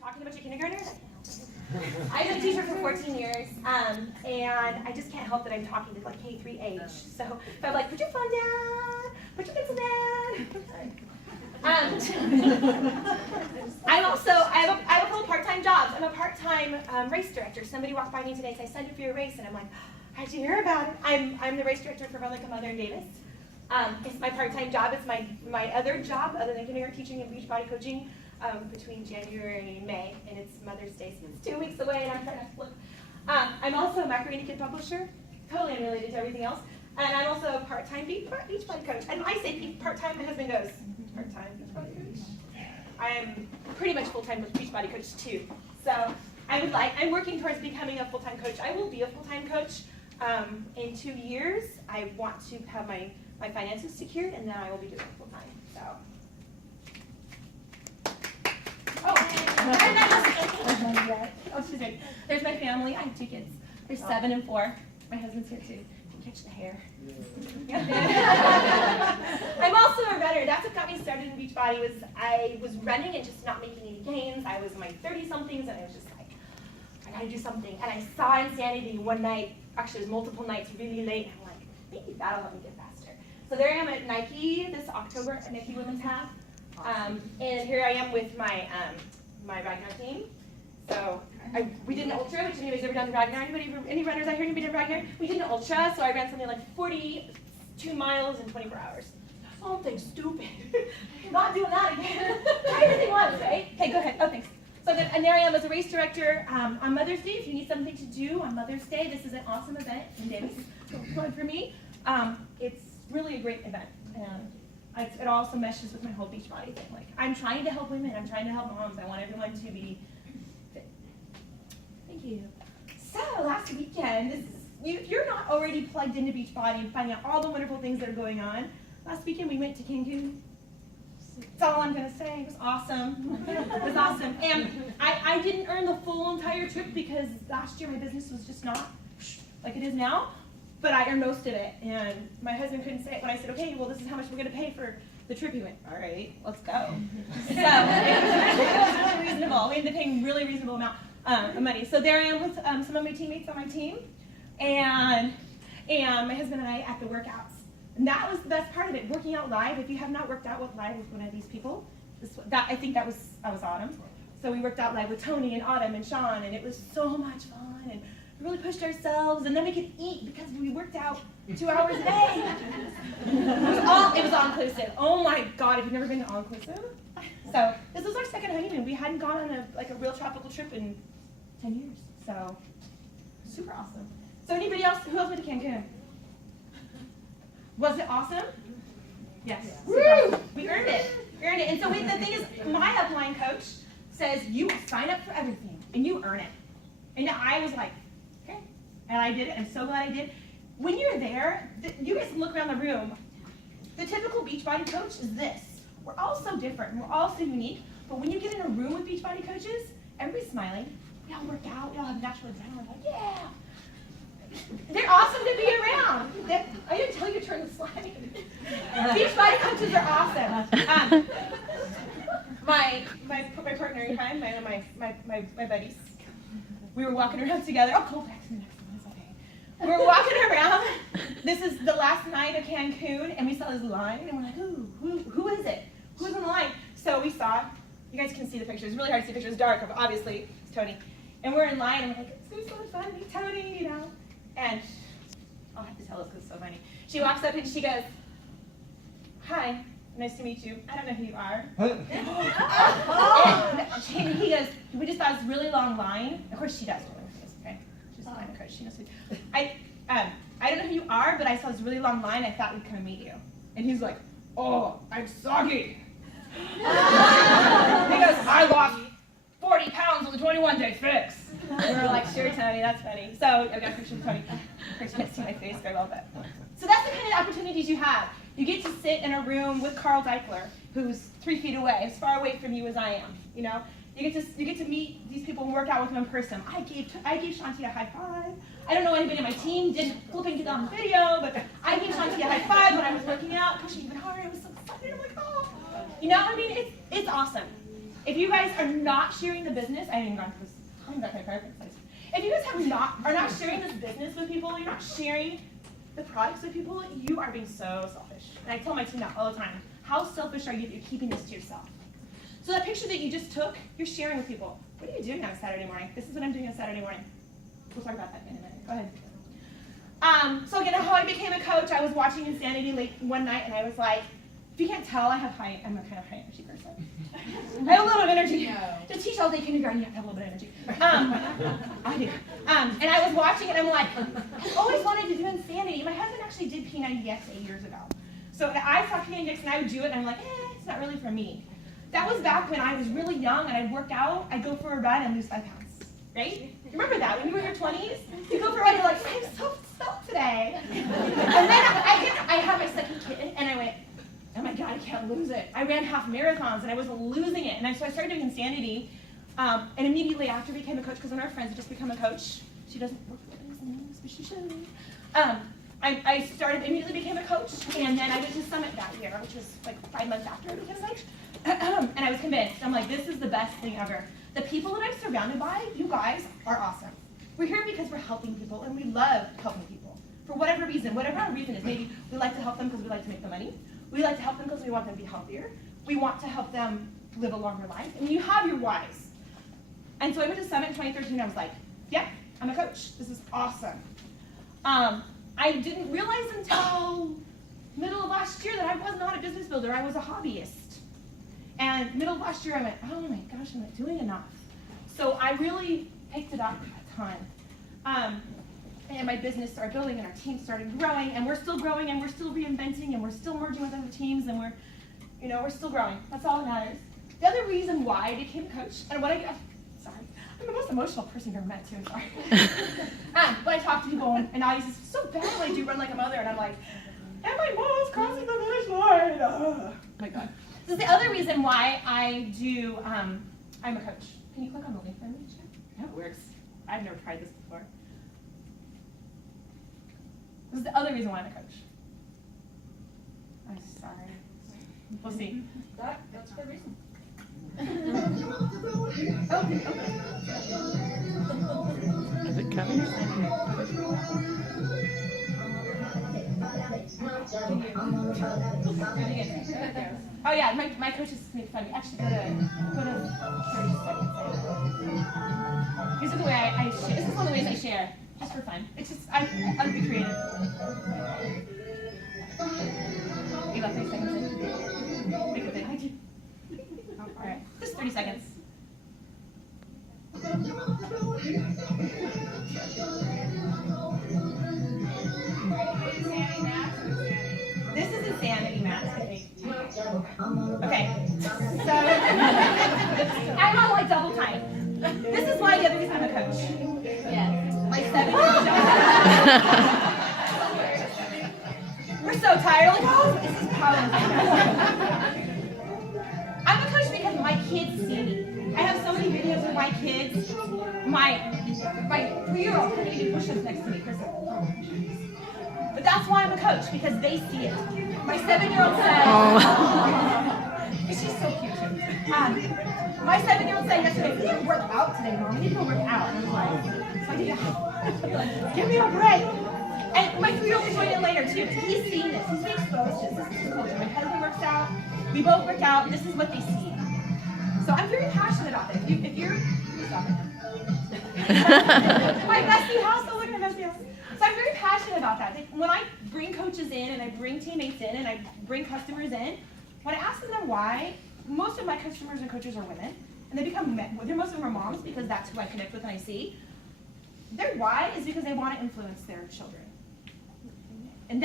talking to a bunch of kindergartners? I've been a teacher for 14 years, and I just can't help that I'm talking to like K-3H. So if I'm like, put your phone down, put your pencil down. I have a couple part-time jobs. I'm a part-time race director. Somebody walked by me today and said, I signed up for your race, and I'm like, how'd you hear about it? I'm the race director for Run Like a Mother in Davis. It's my part-time job. It's my other job other than kindergarten teaching and Beachbody coaching between January and May, and it's Mother's Day, so it's 2 weeks away, and I'm trying to flip. I'm also a Macaroni Kid publisher, totally unrelated to everything else, and I'm also a part-time Beachbody coach. And I say part-time, my husband goes, part-time Beachbody coach? I'm pretty much full-time Beachbody coach too. So I'm working towards becoming a full-time coach. I will be a full-time coach in 2 years. I want to have my finances secured, and then I will be doing it full-time. So. Excuse me. There's my family. I have 2 kids. They're 7 and 4. My husband's here too. You can catch the hair. I'm also a runner. That's what got me started in Beachbody. I was running and just not making any gains. I was in my 30-somethings, and I was just like, I gotta do something. And I saw Insanity one night. Actually, it was multiple nights, really late. And I'm like, maybe that'll help me get faster. So there I am at Nike this October at Nike Women's Half. And here I am with my my Ragnar team. So we did an ultra, which anybody's ever done the Ragnar? Any runners out here who did Ragnar? We did an ultra, so I ran something like 42 miles in 24 hours. Something stupid. Not doing that again. Try everything once, right? Okay, go ahead. Oh, thanks. So and there I am as a race director on Mother's Day. If you need something to do on Mother's Day, this is an awesome event in Davis. So plug for me. It's really a great event. And it also meshes with my whole Beachbody thing. Like, I'm trying to help women. I'm trying to help moms. I want everyone to be fit. Thank you. So last weekend, if you're not already plugged into Beachbody and finding out all the wonderful things that are going on, last weekend we went to Cancun. That's all I'm going to say. It was awesome. It was awesome. And I didn't earn the full entire trip because last year my business was just not like it is now. But I earned most of it, and my husband couldn't say it. When I said, okay, well, this is how much we're going to pay for the trip, he went, all right, let's go. So it was really reasonable. We ended up paying a really reasonable amount of money. So there I am with some of my teammates on my team, and my husband and I at the workouts. And that was the best part of it, working out live. If you have not worked out live with one of these people, I think that was Autumn. So we worked out live with Tony and Autumn and Sean, and it was so much fun. And we really pushed ourselves, and then we could eat because we worked out 2 hours a day. It was all-inclusive. Oh my God, have you never been to all-inclusive? So this was our second honeymoon. We hadn't gone on a real tropical trip in 10 years. So super awesome. So anybody else, who else went to Cancun? Was it awesome? Yes. Woo! Awesome. We earned it. We earned it. And so the thing is, my upline coach says you sign up for everything and you earn it. And I was like, okay. And I did it. I'm so glad I did. When you're there, you guys can look around the room. The typical Beachbody coach is this. We're all so different. We're all so unique. But when you get in a room with Beachbody coaches, everybody's smiling. We all work out. We all have natural adrenaline. Like, yeah. They're awesome to be around. I didn't tell you to turn the slide. Beachbody coaches are awesome. My partner in crime, my buddies, we were walking around together. Oh, go back to the next one. It's okay. We were walking around. This is the last night of Cancun, and we saw this line, and we're like, who is it? Who's in the line? So we saw. You guys can see the picture. It's really hard to see pictures. It's dark, but obviously it's Tony. And we're in line, and we're like, it's going to be so much fun to meet Tony, you know. And I'll have to tell this because it's so funny. She walks up and she goes, "Hi, nice to meet you. I don't know who you are." And he goes, "We just saw this really long line." Of course, she does. Okay, she's a line coach. She knows who. I don't know who you are, but I saw this really long line. I thought we'd come and meet you. And he's like, "Oh, I'm soggy." He goes, "I lost 40 pounds on the 21-day fix." And we were like, "Sure, Tony, that's funny." So I got a picture of Tony. Of course, you can't see my face very well, but. So that's the kind of opportunities you have. You get to sit in a room with Carl Deichler, who's 3 feet away, as far away from you as I am. You know, you get to meet these people and work out with them in person. I gave Shanti a high five. I don't know anybody on my team did flipping it on video, but I gave Shanti a high five when I was working out, pushing even harder. It was so exciting. I'm like, oh, you know, I mean, it's awesome. If you guys are not sharing the business, I haven't got my perfect place. If you guys are not sharing this business with people, you're not sharing the products with people, you are being so selfish. And I tell my team that all the time. How selfish are you if you're keeping this to yourself? So that picture that you just took, you're sharing with people. What are you doing on a Saturday morning? This is what I'm doing on a Saturday morning. We'll talk about that in a minute. Go ahead. So again, how I became a coach, I was watching Insanity late one night, and I was like, if you can't tell, I'm a kind of high energy person. I have a little bit of energy. To teach all day kindergarten, you have to have a little bit of energy. I do. And I was watching it, and I'm like, I've always wanted to do Insanity. My husband actually did P90X 8 years ago. So I saw P90X, and I would do it, and I'm like, it's not really for me. That was back when I was really young, and I'd work out, I'd go for a run and lose 5 pounds, right? Remember that, when you were in your 20s? You go for a run, you're like, I'm so svelte today. And then I had my second kid, and I went, oh my God, I can't lose it. I ran half marathons, and I wasn't losing it. And so I started doing Insanity, and immediately after I became a coach, because one of our friends had just become a coach. She doesn't work with things, but she should. I immediately became a coach, and then I went to Summit that year, which was like 5 months after I became a coach. And I was convinced. I'm like, this is the best thing ever. The people that I'm surrounded by, you guys are awesome. We're here because we're helping people, and we love helping people. For whatever reason, whatever our reason is, maybe we like to help them because we like to make the money. We like to help them because we want them to be healthier. We want to help them live a longer life. And you have your whys. And so I went to Summit in 2013, and I was like, yeah, I'm a coach. This is awesome. I didn't realize until middle of last year that I was not a business builder. I was a hobbyist. And middle of last year, I went, oh my gosh, I'm not doing enough. So I really picked it up a ton. And my business started building, and our team started growing, and we're still growing, and we're still reinventing, and we're still merging with other teams, and we're still growing. That's all that matters. The other reason why I became a coach, and I'm the most emotional person you've ever met too, I'm sorry. When I talk to people, and I use so bad when I do run like a mother, and I'm like, and my mom's crossing the finish line. Oh my God. This is the other reason why I do, I'm a coach. Can you click on the link for me? Yeah, it works. I've never tried this before. This is the other reason why I'm a coach. I'm sorry. We'll see. That's for a reason. Okay. Is it coming? Oh yeah, my coaches make fun of me. Actually, go to 30 seconds. These are the way I share. This is one of the ways I share, just for fun. It's just I like to be creative. You got 30 seconds in. Make it big. Oh, all right, just 30 seconds. This is Insanity, Matt, I think. Okay, so I'm on like double time. This is why the other reason I'm a coach. Yes. My 7-year-old. We're so tired. Like, oh, this is powerful. I'm a coach because my kids see me. I have so many videos of my kids. My 3-year-old couldn't even push ups next to me, Chris. But that's why I'm a coach, because they see it. My 7-year-old said, it's just so cute. My 7-year-old said yesterday, we didn't work out today, Mom. We need to go work out. And I was like, yeah. Give me a break. And my 3-year-old will join in later, too. He's seen this. He's been exposed to this. This is culture. My husband works out. We both work out, and this is what they see. So I'm very passionate about this. If you're, stop it. My messy house, look at my messy house. So I'm very passionate about that. When I bring coaches in, and I bring teammates in, and I bring customers in, when I ask them why, most of my customers and coaches are women, and most of them are moms because that's who I connect with and I see. Their why is because they want to influence their children. And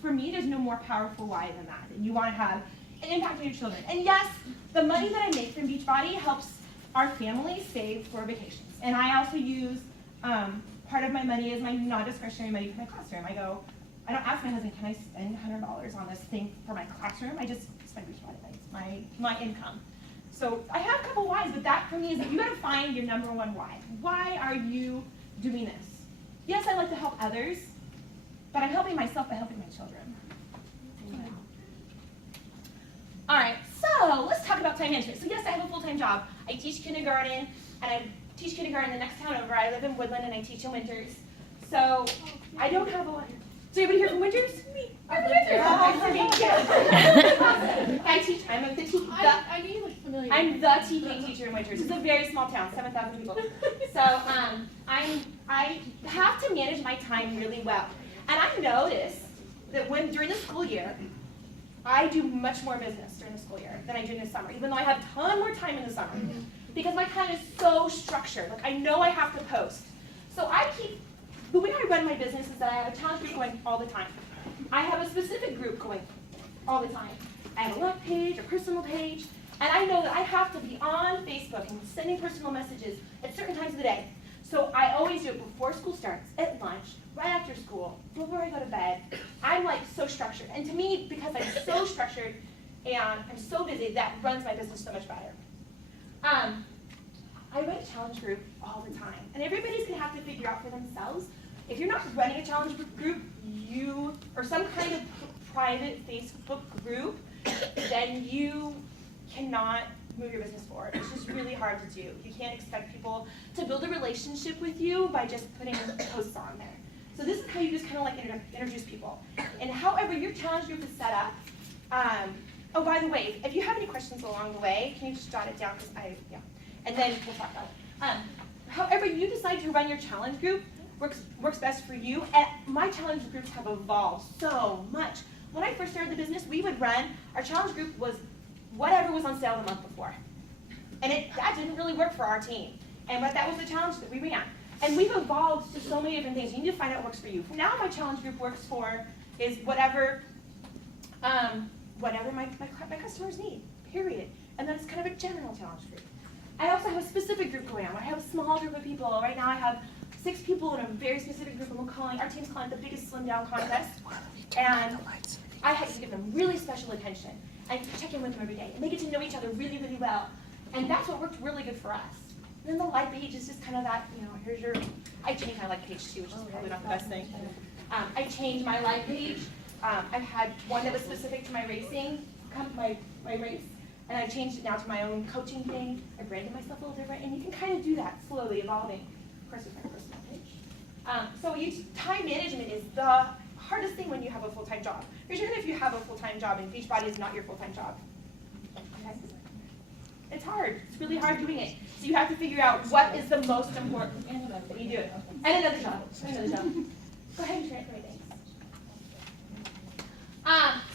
for me, there's no more powerful why than that. And you want to have an impact on your children. And yes, the money that I make from Beachbody helps our family save for vacations. And I also use part of my money is my non-discretionary money for my classroom. I don't ask my husband, can I spend $100 on this thing for my classroom? I just spend Beachbody. It's my income. So I have a couple whys, but that for me is that you got to find your number one why. Why are you doing this? Yes, I like to help others, but I'm helping myself by helping my children. All right, so so let's talk about time management. So yes, I have a full-time job. I teach kindergarten, and I teach kindergarten the next town over. I live in Woodland, and I teach in Winters. So I don't have a lot. So anybody here from Winters? Me. I'm Winters. Nice to meet you. I teach. I'm the TK. I knew you looked familiar. I'm the TK teacher in Winters. It's a very small town, 7,000 people. So I have to manage my time really well, and I notice that during the school year, I do much more business during the school year than I do in the summer, even though I have a ton more time in the summer, because my time is so structured. Like, I know I have to post. So the way I run my business is that I have a challenge group going all the time. I have a specific group going all the time. I have a web page, a personal page, and I know that I have to be on Facebook and sending personal messages at certain times of the day. So I always do it before school starts, at lunch, right after school, before I go to bed. I'm like so structured. And to me, because I'm so structured and I'm so busy, that runs my business so much better. I run a challenge group all the time. And everybody's gonna have to figure out for themselves, if you're not running a challenge group, or some kind of private Facebook group, then you cannot move your business forward. It's just really hard to do. You can't expect people to build a relationship with you by just putting posts on there. So this is how you just kind of like introduce people. And however your challenge group is set up, oh, by the way, if you have any questions along the way, can you just jot it down? And then we'll talk about it. However you decide to run your challenge group works best for you. And my challenge groups have evolved so much. When I first started the business, we would run, our challenge group was whatever was on sale the month before. And that didn't really work for our team. But that was the challenge that we ran. And we've evolved to so many different things. You need to find out what works for you. Now my challenge group works for is whatever my customers need, period. And then it's kind of a general challenge group. I also have a specific group going on. I have a small group of people. Right now I have 6 people in a very specific group, and our team's calling it the biggest slim down contest. And I have to give them really special attention and check in with them every day. And they get to know each other really, really well. And that's what worked really good for us. And then the live page is just kind of that, here's your, I changed my live page too, which is probably not the best thing. I changed my live page. I've had one that was specific to my racing, my race, and I've changed it now to my own coaching thing. I branded myself a little different, and you can kind of do that slowly evolving, of course, with my personal page. So time management is the hardest thing when you have a full-time job. Raise your hand if you have a full-time job and Beachbody is not your full-time job. Okay. It's hard. It's really hard doing it. So you have to figure out what is the most important that you do it. And another job. Go ahead and transfer things.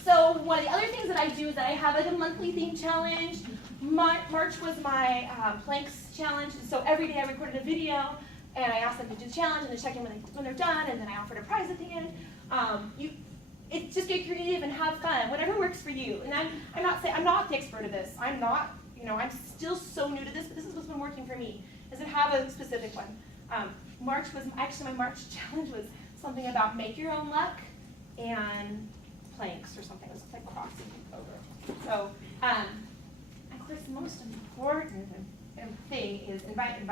So one of the other things that I do is that I have like a monthly theme challenge. March was my planks challenge. So every day I recorded a video and I asked them to do the challenge and then check in when they're done, and then I offered a prize at the end. Just get creative and have fun. Whatever works for you. And I'm not the expert of this. I'm not. I'm still so new to this, but this is what's been working for me, is to have a specific one. My March challenge was something about make your own luck and planks or something. It was like crossing over. So, of course, the most important thing is invite.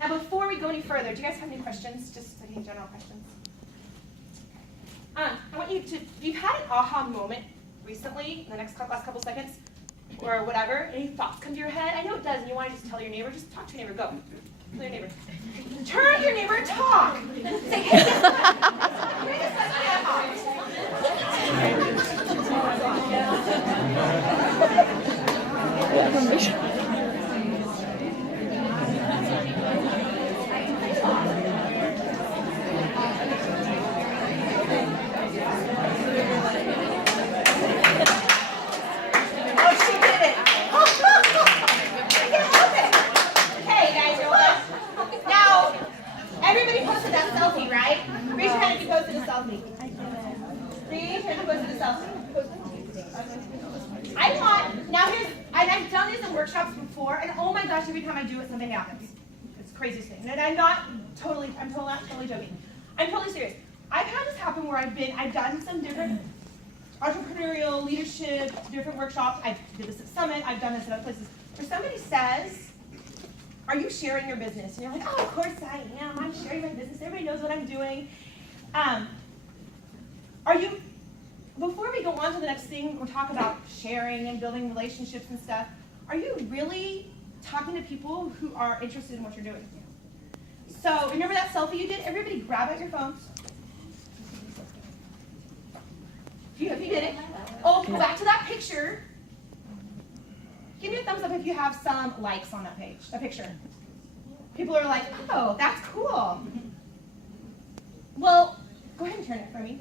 Now, before we go any further, do you guys have any questions? Just any general questions? I want you to, if you've had an aha moment recently, in the last couple seconds, or whatever, any thoughts come to your head? I know it does, and you want to just tell your neighbor, just talk to your neighbor, go. Tell your neighbor. Turn to your neighbor and talk. Say, hey, this is I've done these in workshops before, and oh my gosh, every time I do it, something happens. It's the craziest thing. And I'm not totally joking. I'm totally serious. I've had this happen where I've done some different entrepreneurial leadership, different workshops. I did this at Summit, I've done this at other places, where somebody says, are you sharing your business? And you're like, oh, of course I am. I'm sharing my business. Everybody knows what I'm doing. before we go on to the next thing, we'll talk about sharing and building relationships and stuff. Are you really talking to people who are interested in what you're doing? So remember that selfie you did? Everybody grab out your phones. If you did it. Oh, go back to that picture. Give me a thumbs up if you have some likes on that page, that picture. People are like, oh, that's cool. Well, go ahead and turn it for me.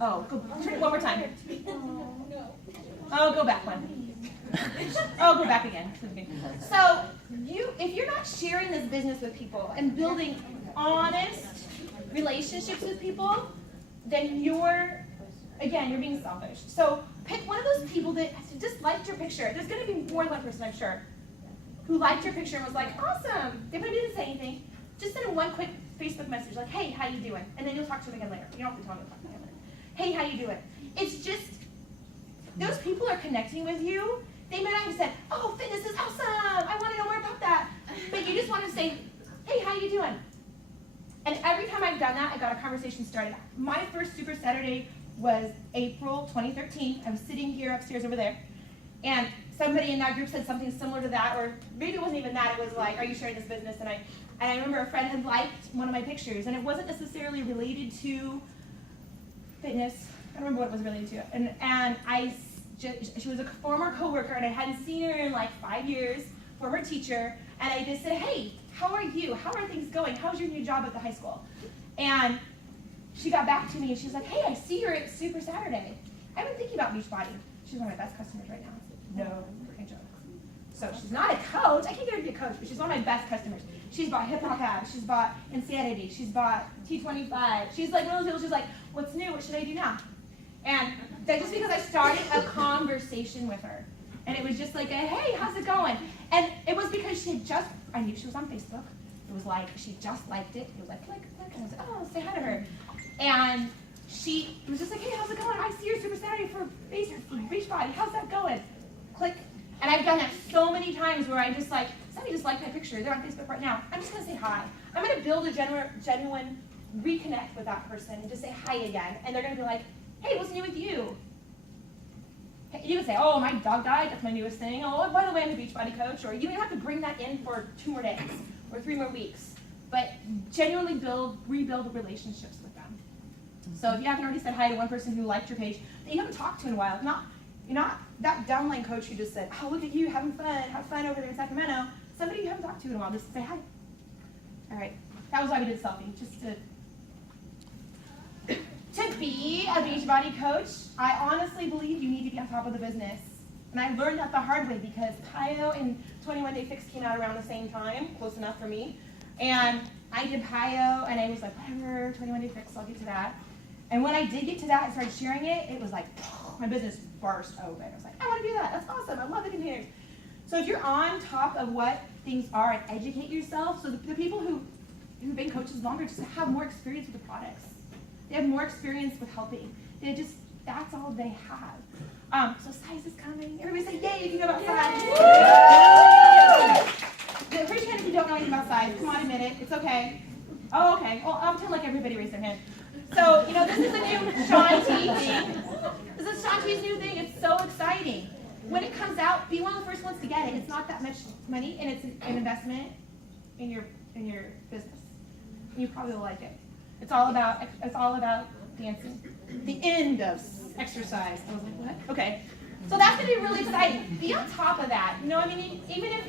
Oh, turn it one more time. Oh, go back one. Oh, go back again. So, if you're not sharing this business with people and building honest relationships with people, then you're being selfish. So pick one of those people that just liked your picture. There's going to be more than one person, I'm sure, who liked your picture and was like, awesome. They probably didn't say anything. Just send them one quick Facebook message like, hey, how you doing? And then you'll talk to them again later. You don't have to tell them to talk to them later. Hey, how you doing? It's just, those people are connecting with you. They might not have said, oh, fitness is awesome. I want to know more about that. But you just want to say, hey, how you doing? And every time I've done that, I got a conversation started. My first Super Saturday was April 2013. I was sitting here upstairs over there, and somebody in that group said something similar to that, or maybe it wasn't even that. It was like, are you sharing this business? And I remember a friend had liked one of my pictures, and it wasn't necessarily related to fitness. I don't remember what it was related to. And she was a former coworker, and I hadn't seen her in like 5 years, former teacher, and I just said, hey, how are you? How are things going? How's your new job at the high school? And she got back to me, and she's like, hey, I see you're at Super Saturday. I've been thinking about Beachbody. She's one of my best customers right now. No, I joke. So she's not a coach. I can't get her to be a coach, but she's one of my best customers. She's bought Hip Hop Abs. She's bought Insanity. She's bought T25. She's like one of those people, she's like, what's new? What should I do now? And that just because I started a conversation with her. And it was just like, hey, how's it going? And it was because I knew she was on Facebook. It was like, she just liked it. It was like, click, click. And I was like, oh, say hi to her. And she was just like, hey, how's it going? I see you're Super Saturday for Beachbody. How's that going? Click. And I've done that so many times where I just like, somebody just liked my picture. They're on Facebook right now. I'm just going to say hi. I'm going to build a genuine reconnect with that person and just say hi again. And they're going to be like, hey, what's new with you? You can say, oh, my dog died, that's my newest thing. Oh, by the way, I'm a Beachbody coach. Or you don't have to bring that in for 2 more days or 3 more weeks. But genuinely rebuild relationships with them. So if you haven't already said hi to one person who liked your page that you haven't talked to in a while, you're not that downline coach who just said, oh, look at you, having fun, have fun over there in Sacramento. Somebody you haven't talked to in a while, just say hi. All right, that was why we did selfie, just to be a Beachbody coach. I honestly believe you need to be on top of the business. And I learned that the hard way because PIO and 21 Day Fix came out around the same time, close enough for me. And I did PIO, and I was like, whatever, 21 Day Fix, I'll get to that. And when I did get to that and started sharing it, it was like, my business burst open. I was like, I want to do that. That's awesome. I love the containers. So if you're on top of what things are and educate yourself, so the people who've been coaches longer just have more experience with the products. They have more experience with helping. That's all they have. So size is coming. Everybody say, yay, if you know about size. Raise your hand if you don't know anything about size. Come on, admit it. It's okay. Oh, okay. Well, I'll pretend like everybody raised their hand. So, this is a new Sean T thing. This is Sean T's new thing. It's so exciting. When it comes out, be one of the first ones to get it. It's not that much money, and it's an investment in your business. And you probably will like it. It's all about dancing. The end of exercise. I was like, what? Okay. So that's going to be really exciting. Be on top of that. Even if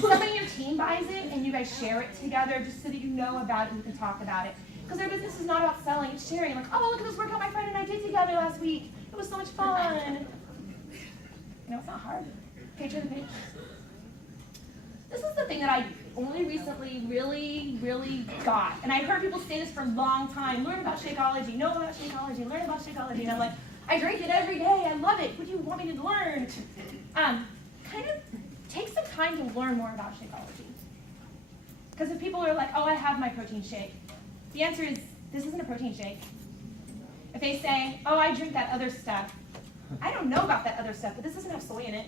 somebody in your team buys it and you guys share it together just so that you know about it and you can talk about it. Because our business is not about selling, it's sharing. Like, oh, look at this workout my friend and I did together last week. It was so much fun. It's not hard. Page of the page. This is the thing that I only recently really, really got. And I've heard people say this for a long time. Learn about Shakeology, know about Shakeology, learn about Shakeology. And I'm like, I drink it every day. I love it. What do you want me to learn? Kind of take some time to learn more about Shakeology. Because if people are like, oh, I have my protein shake. The answer is, this isn't a protein shake. If they say, oh, I drink that other stuff. I don't know about that other stuff, but this doesn't have soy in it.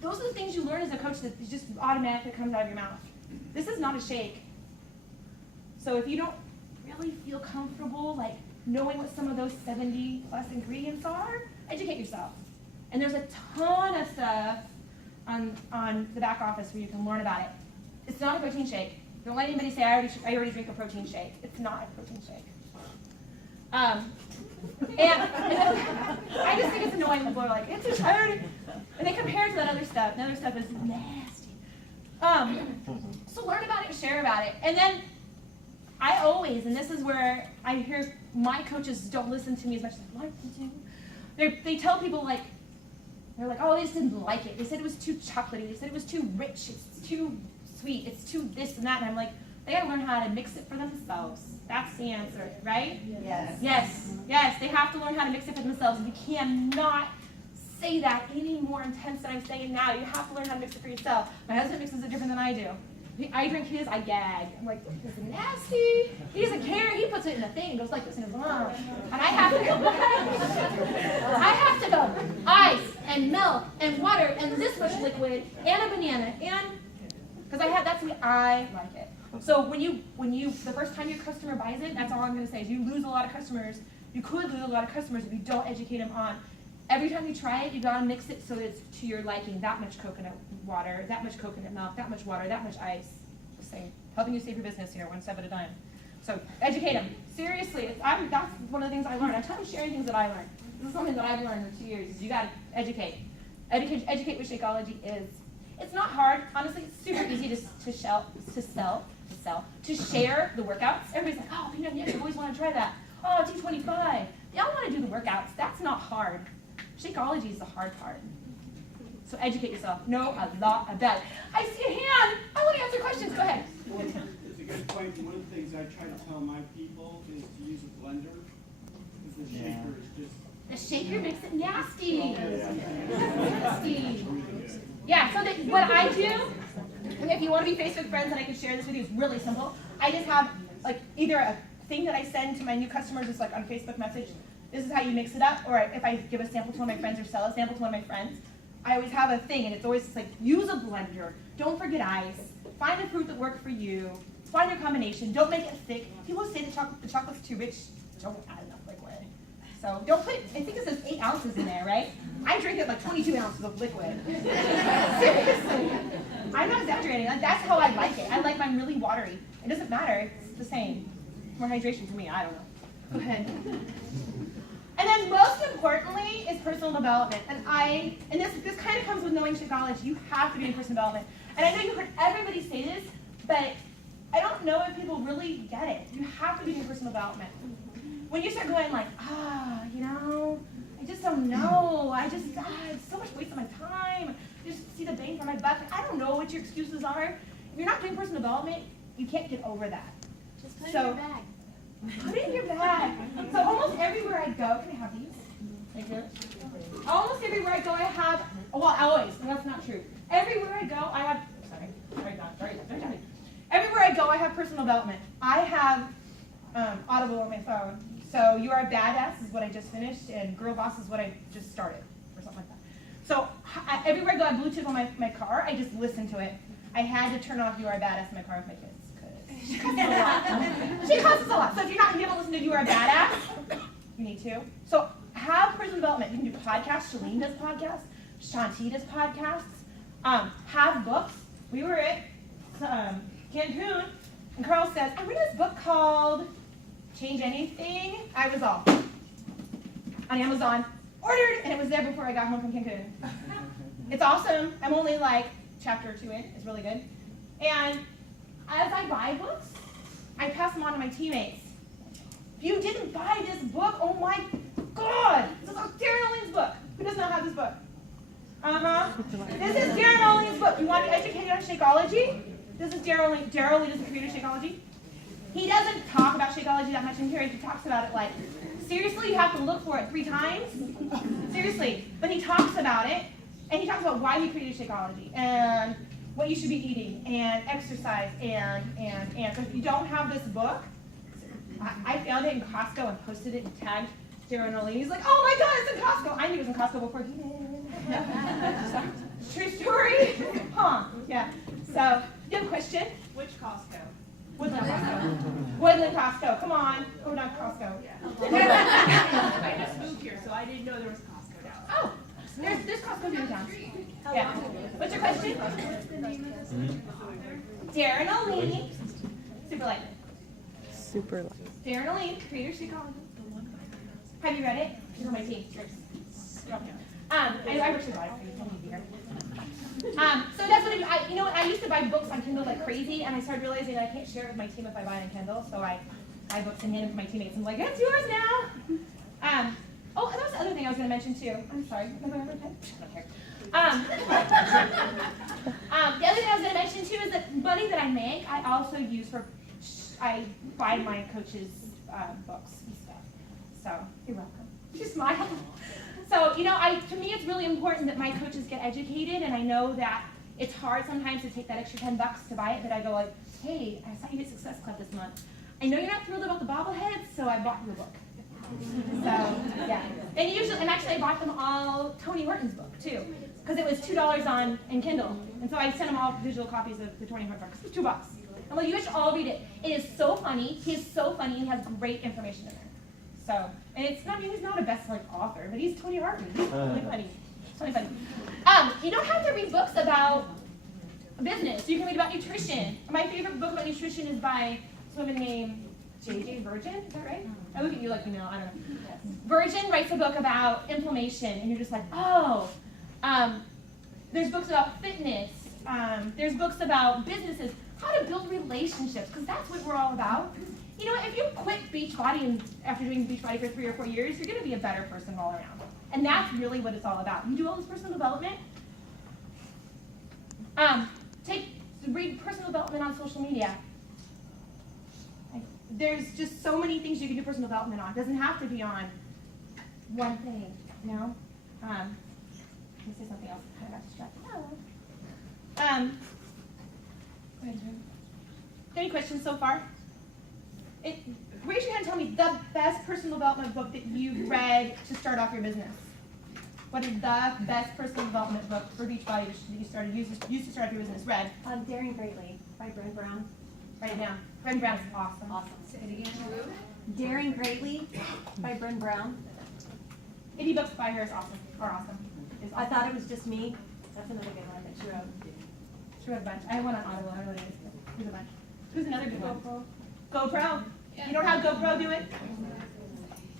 Those are the things you learn as a coach that just automatically comes out of your mouth. This is not a shake. So if you don't really feel comfortable, like knowing what some of those 70 plus ingredients are, educate yourself. And there's a ton of stuff on the back office where you can learn about it. It's not a protein shake. Don't let anybody say, I already drink a protein shake. It's not a protein shake. And I just think it's annoying when people are like, it's a charity. And they compare it to that other stuff. And the other stuff is nasty. So learn about it and share about it. And then I always, and this is where I hear my coaches don't listen to me as much as I'd like them to. They tell people like, they're like, oh, they just didn't like it. They said it was too chocolatey. They said it was too rich. It's too sweet. It's too this and that. And I'm like, they got to learn how to mix it for themselves. That's the answer, right? Yes. Yes. They have to learn how to mix it for themselves. You cannot say that any more intense than I'm saying now. You have to learn how to mix it for yourself. My husband mixes it different than I do. I drink his, I gag. I'm like, this is nasty. He doesn't care. He puts it in a thing and goes like this in his mouth. And I have to go, I have to go, ice and milk and water and this much liquid and a banana and, because that's the way I like it. So when you, the first time your customer buys it, that's all I'm going to say is you lose a lot of customers. You could lose a lot of customers if you don't educate them on. Every time you try it, you got to mix it so that it's to your liking. That much coconut water, that much coconut milk, that much water, that much ice. Just saying, helping you save your business here, one step at a time. So educate them. Seriously, that's one of the things I learned. I'm trying to share things that I learned. This is something that I've learned in 2 years. Is you got to educate. Educate what Shakeology is. It's not hard. Honestly, it's super easy to share the workouts. Everybody's like, oh, peanut and I've always want to try that. Oh, T25. They all want to do the workouts. That's not hard. Shakeology is the hard part. So educate yourself. Know a lot about it. I see a hand. I want to answer questions. Go ahead. It's a good point. One of the things I try to tell my people is to use a blender. Because the shaker is just... The shaker makes it nasty. Nasty. Yeah, so what I do, and if you want to be Facebook friends and I can share this with you, it's really simple. I just have like either a thing that I send to my new customers, it's like on Facebook message, this is how you mix it up, or if I give a sample to one of my friends or sell a sample to one of my friends, I always have a thing, and it's always like, use a blender, don't forget ice, find a fruit that works for you, find your combination, don't make it thick. People say the chocolate's too rich, don't add enough liquid. So don't put, I think it says 8 ounces in there, right? I drink it like 22 ounces of liquid. Seriously. I'm not exaggerating, that's how I like it. I like mine really watery. It doesn't matter, it's the same. More hydration for me, I don't know. Go ahead. And then most importantly is personal development. And this kind of comes with knowing Shakeology. You have to be in personal development. And I know you heard everybody say this, but I don't know if people really get it. You have to be in personal development. When you start going like, I just don't know. It's so much waste of my time. I just see the bang for my buck. I don't know what your excuses are. If you're not doing personal development, you can't get over that. Just put it in your bag. Put it in your bag. So almost everywhere I go, can I have these? Thank you. Almost everywhere I go, I have, well, always, and that's not true. Everywhere I go, I have, sorry. Everywhere I go, I have personal development. I have Audible on my phone. So You Are a Badass is what I just finished, and Girl Boss is what I just started, or something like that. So everywhere I go, I have Bluetooth on my car. I just listen to it. I had to turn off You Are a Badass in my car with my kids. She costs us a lot. So if you're not going to be able to listen to You Are a Badass, you need to. So have personal development. You can do podcasts. Shalene does podcasts. Shanti does podcasts. Have books. We were at Cancun, and Carl says, I'm reading this book called Change Anything. I was all on Amazon, ordered, and it was there before I got home from Cancun. It's awesome. I'm only like chapter 2 in. It's really good. And as I buy books, I pass them on to my teammates. If you didn't buy this book, oh my God! This is Darren Olean's book. Who does not have this book? This is Darren Olean's book. You want to be educated on Shakeology? This is Darren Olean. Darren Olean is the creator of Shakeology. He doesn't talk about Shakeology that much in here. He talks about it like, seriously, you have to look for it 3 times? Seriously. But he talks about it, and he talks about why he created Shakeology, and what you should be eating, and exercise, and. So if you don't have this book, I found it in Costco and posted it and tagged Darren Olean. He's like, oh my God, it's in Costco. I knew it was in Costco before he did. True story. Yeah. So, you have a question? Which Costco? Woodland Costco. Woodland Costco. Come on. Oh, not Costco. Yeah. I just moved here, so I didn't know there was Costco down. Oh, there's Costco downtown. Yeah. What's your question? What's the name of this author? Darren O'Leary. Super light. Super light. Darren O'Leary, creator of psychology. Have you read it? You're on my team. I wish you bought it for you. Tell me here. So that's what I used to buy books on Kindle like crazy, and I started realizing that I can't share it with my team if I buy it on Kindle, so I buy books and hand them to my teammates. I'm like, it's yours now. Oh, and that was the other thing I was going to mention too. I'm sorry. Am I over time? I don't care. The other thing I was going to mention too is that money that I make, I also use I buy my coaches' books and stuff. So you're welcome. Just smile. So, to me it's really important that my coaches get educated, and I know that it's hard sometimes to take that extra $10 to buy it, but I go like, hey, I saw you at Success Club this month. I know you're not thrilled about the bobbleheads, so I bought you a book. So, yeah. And actually I bought them all Tony Horton's book too, because it was $2 in Kindle. And so I sent them all digital copies of the Tony Horton book. It's $2. I'm like, you guys should all read it. It is so funny. He is so funny and has great information in there. So, and he's not a best-selling author, but he's Tony Horton. He's really funny. It's really funny. You don't have to read books about business. You can read about nutrition. My favorite book about nutrition is by a woman named J.J. Virgin. Is that right? I look at you like you know. I don't know. Virgin writes a book about inflammation, and you're just like, oh. There's books about fitness. There's books about businesses, how to build relationships, because that's what we're all about. If you quit Beachbody after doing Beachbody for 3 or 4 years, you're going to be a better person all around. And that's really what it's all about. You do all this personal development. Read personal development on social media. There's just so many things you can do personal development on. It doesn't have to be on one thing, Let me say something else. I got distracted. Go ahead, any questions so far? Raise your hand and tell me the best personal development book that you've read to start off your business. What is the best personal development book for Beachbody that you used to start off your business? Read. Daring Greatly by Brene Brown. Write it down. Brene Brown's awesome. Awesome. Say it again. Daring Greatly by Brene Brown. Any books by her is awesome. I thought it was just me. That's another good one that she wrote. She wrote a bunch. I have one on Audible. I really is. There's a bunch. Who's another good one? GoPro. You know how GoPro do it?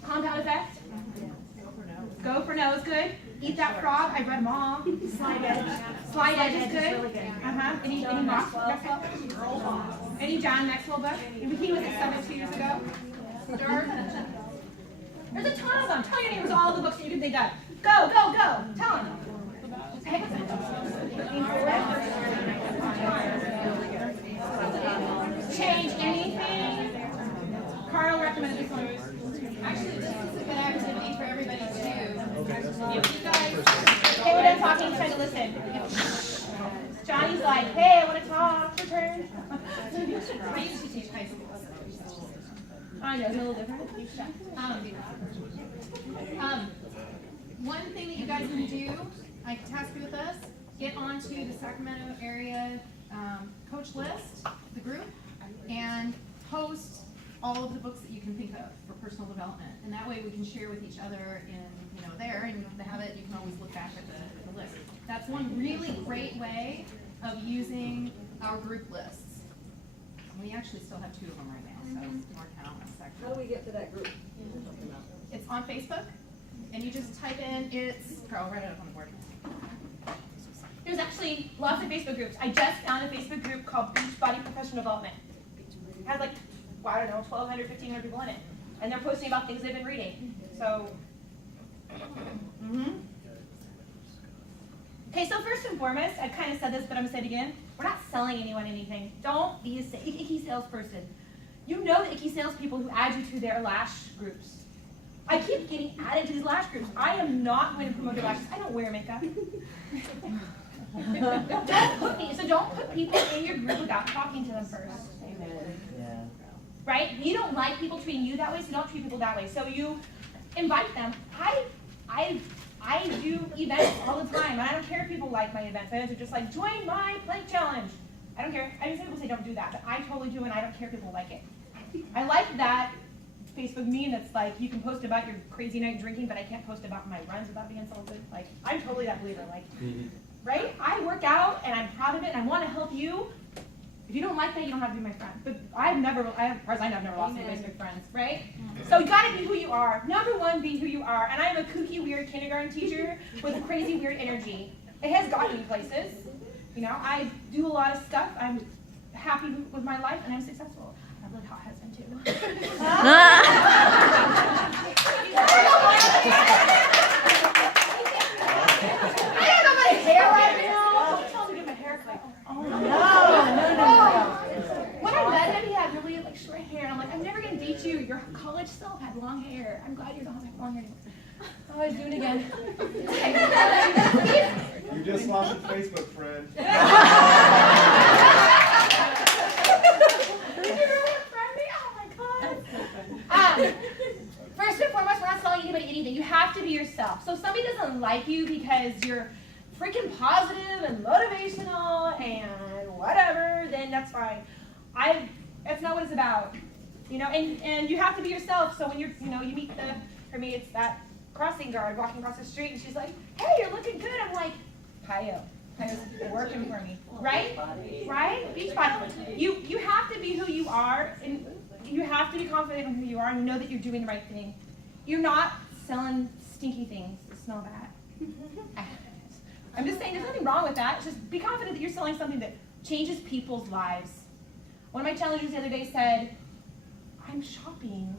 Compound effect. Go for no is good. Eat that frog. I've read them all. Slide Edge. Slide Edge is good. Really good. Any Maxwell? Any John Maxwell book? He was at Summit 2 years ago. There's a ton of them. Tell your neighbors all the books that you can think of. Go. Tell them. Change anything? Carl recommended this one. Actually, this is a good activity for everybody too. If you guys, Okay, we're done talking. Try to listen. Johnny's like, hey, I want to talk. Your turn. I used to teach high school. I know, it's a little different. One thing that you guys can do, I can task you with us, get onto the Sacramento area coach list, the group, and post all of the books that you can think of for personal development. And that way we can share with each other in there, and you have it, you can always look back at the list. That's one really great way of using our group lists. We actually still have 2 of them right now, so more count on a second. How do we get to that group? It's on Facebook, and you just type in, I'll write it up on the board. There's actually lots of Facebook groups. I just found a Facebook group called Beachbody Professional Development. It has 1,200, 1,500 people in it. And they're posting about things they've been reading. So, Okay, so first and foremost, I kind of said this, but I'm going to say it again. We're not selling anyone anything. Don't be a icky salesperson. You know the icky salespeople who add you to their lash groups. I keep getting added to these lash groups. I am not going to promote your lashes. I don't wear makeup. Don't put people in your group without talking to them first. Yeah. Right? You don't like people treating you that way, so don't treat people that way. So you invite them. I do events all the time, and I don't care if people like my events. My events are just like, join my plank challenge. I don't care. I mean, some people say don't do that, but I totally do, and I don't care if people like it. I like that Facebook meme that's like, you can post about your crazy night drinking, but I can't post about my runs without being insulted. Like, I'm totally that believer. Like, right? I work out and I'm proud of it and I want to help you. If you don't like that, you don't have to be my friend. But as far as I know, I've never lost any Facebook friends, right? So you gotta be who you are. Number one, be who you are. And I am a kooky, weird kindergarten teacher with a crazy, weird energy. It has gotten me places. You know, I do a lot of stuff. I'm happy with my life and I'm successful. I have a really hot husband too. I don't know my hair right now. Don't tell me to get my hair cut. Oh no. When I met him, he had really like short hair. And I'm like, I'm never gonna date you. Your college self had long hair. I'm glad you don't have long hair anymore. Oh, I was doing it again. You just lost a Facebook friend. First and foremost, we're not selling anybody anything. You have to be yourself. So if somebody doesn't like you because you're freaking positive and motivational and whatever, then that's fine. That's not what it's about. You know, and you have to be yourself. So when you meet for me, it's that crossing guard walking across the street and she's like, hey, you're looking good. I'm like, Payo's working for me. Right? Right? Beachbody. You have to be who you are, and you have to be confident in who you are and know that you're doing the right thing. You're not selling stinky things that smell bad. I'm just saying there's nothing wrong with that. Just be confident that you're selling something that changes people's lives. One of my challengers the other day said, I'm shopping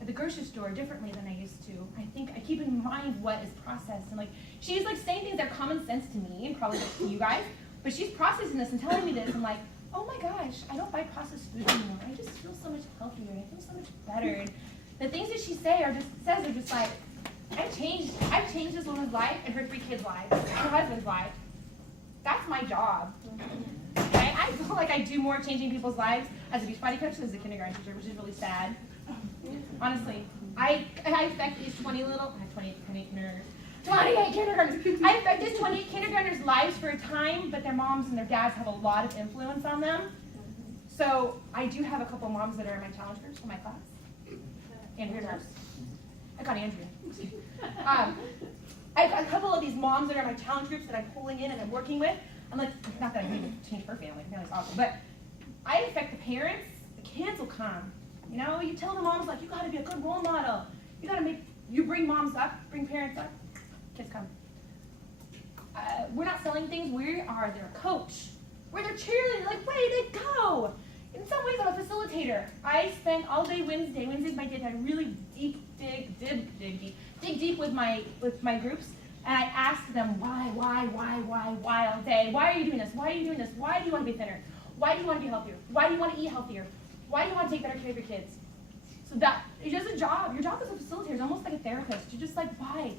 at the grocery store differently than I used to. I keep in mind what is processed. And like, she's like saying things that are common sense to me and probably to you guys, but she's processing this and telling me this. I'm like, oh my gosh, I don't buy processed food anymore. I just feel so much healthier. I feel so much better. And the things that she says are just like, I've changed this woman's life and her 3 kids' lives, her husband's life. That's my job. Okay? I feel like I do more changing people's lives as a Beachbody coach than as a kindergarten teacher, which is really sad. Honestly, I affect these 28 kindergartners. I affect these 28 kindergartners' lives for a time, but their moms and their dads have a lot of influence on them. So I do have a couple moms that are in my challenge groups for my class. Andrea knows. I got Andrea. I got a couple of these moms that are in my challenge groups that I'm pulling in and I'm working with. I'm like, not that I need to change her family. Her family's awesome. But I affect the parents. The kids will come. You know, you tell the moms, like, you got to be a good role model. You bring moms up, bring parents up, kids come. We're not selling things. We are their coach. We're their cheerleader. Like, way to go. In some ways, I'm a facilitator. I spent all day Wednesday. Wednesday's my day that I really dig deep with my groups. And I ask them why all day. Why are you doing this? Why are you doing this? Why do you want to be thinner? Why do you want to be healthier? Why do you want to eat healthier? Why do you want to take better care of your kids? So that it's just a job. Your job as a facilitator is almost like a therapist. You're just like, why?